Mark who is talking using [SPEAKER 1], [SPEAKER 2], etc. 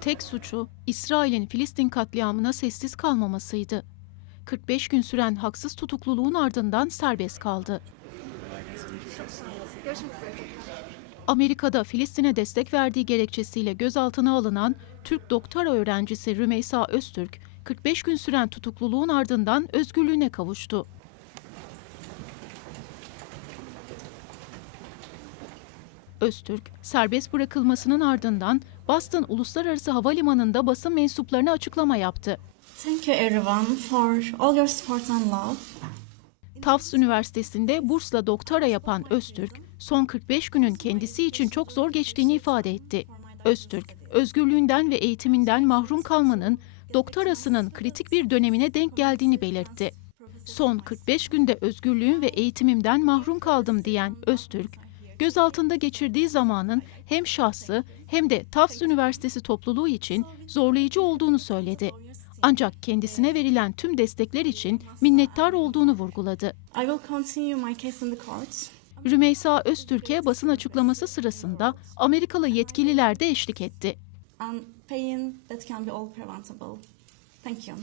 [SPEAKER 1] Tek suçu İsrail'in Filistin katliamına sessiz kalmamasıydı. 45 gün süren haksız tutukluluğun ardından serbest kaldı. Amerika'da Filistin'e destek verdiği gerekçesiyle gözaltına alınan Türk doktora öğrencisi Rümeysa Öztürk, 45 gün süren tutukluluğun ardından özgürlüğüne kavuştu. Öztürk, serbest bırakılmasının ardından Boston Uluslararası Havalimanı'nda basın mensuplarına açıklama yaptı.
[SPEAKER 2] Thank you everyone for all your support and love.
[SPEAKER 1] Tufts Üniversitesi'nde bursla doktora yapan Öztürk, son 45 günün kendisi için çok zor geçtiğini ifade etti. Öztürk, özgürlüğünden ve eğitiminden mahrum kalmanın doktorasının kritik bir dönemine denk geldiğini belirtti. Son 45 günde özgürlüğüm ve eğitimimden mahrum kaldım diyen Öztürk, gözaltında geçirdiği zamanın hem şahsı hem de Tufts Üniversitesi topluluğu için zorlayıcı olduğunu söyledi. Ancak kendisine verilen tüm destekler için minnettar olduğunu vurguladı. Rümeysa Öztürk'e basın açıklaması sırasında Amerikalı yetkililer de eşlik etti.
[SPEAKER 2] Thank you.